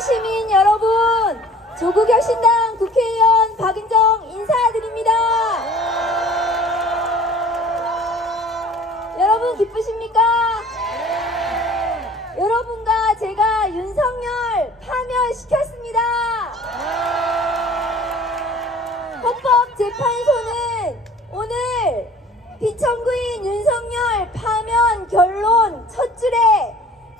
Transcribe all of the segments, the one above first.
시민 여러분, 조국혁신당 국회의원 박은정 인사드립니다. 여러분 기쁘십니까? 여러분과 제가 윤석열 파면시켰습니다. 헌법재판소는 오늘 피청구인 윤석열 파면 결론 첫 줄에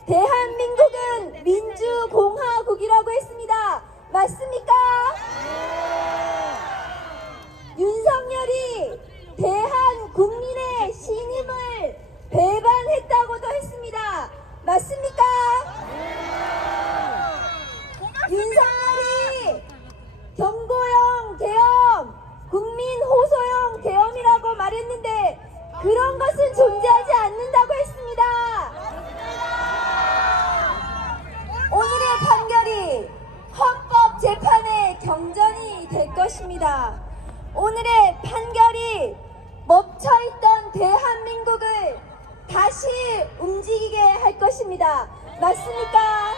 대한민국은 민 주공화국이라고 했습니다. 맞습니까? 윤석열이 대한 국민의 신임을 배반했다고도 했습니다. 맞습니까? 윤석열이 경고형 계엄, 국민 호소형 계엄이라고 말했는데 그런 것은 존재하지 했습니다. 오늘의 판결이 헌법 재판의 경전이 될 것입니다. 오늘의 판결이 멈춰있던 대한민국을 다시 움직이게 할 것입니다. 맞습니까?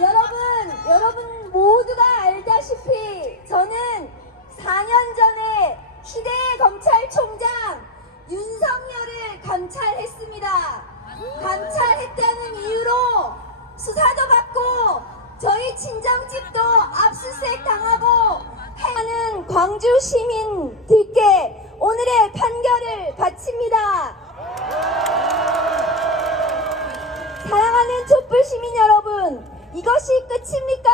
여러분, 여러분 모두가 알다시피 저는 4년 전에 시대 검찰총장 윤석열을 감찰했습니다. 감찰했다는 이유로 수사도 받고 저희 친정집도 압수수색 당하고 하는 광주 시민들께 오늘의 판결을 바칩니다. 사랑하는 촛불 시민 여러분, 이것이 끝입니까?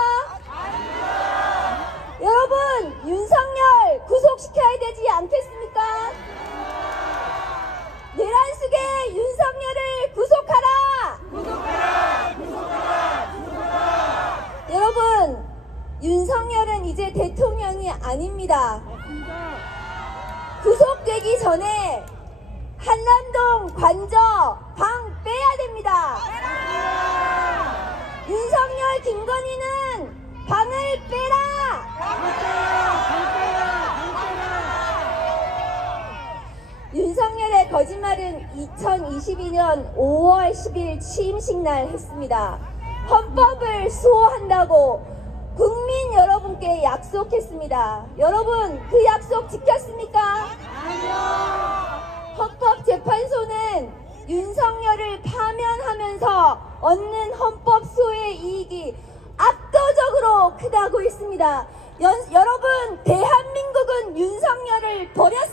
여러분, 윤석열 구속시켜야 되지 않겠습니까? 내란 속에 윤석열을 구속하라! 여러분, 윤석열은 이제 대 통령이 아닙니다. 구속되기 전에 한남동 관저 방 빼야 됩니다. 윤석열 김건희는 방을 빼라! 윤석열의 거짓말은 2022년 5월 10일 취임식 날 했습니다. 헌법을 수호한다고 국민 여러분께 약속했습니다. 여러분 그 약속 지켰습니까? 헌법 재판소는 윤석열을 파면하면서 얻는 헌법 수호의 이익이 압도적으로 크다고 했습니다. 연- 여러분, 대한민국은 윤석열을 버렸습니다.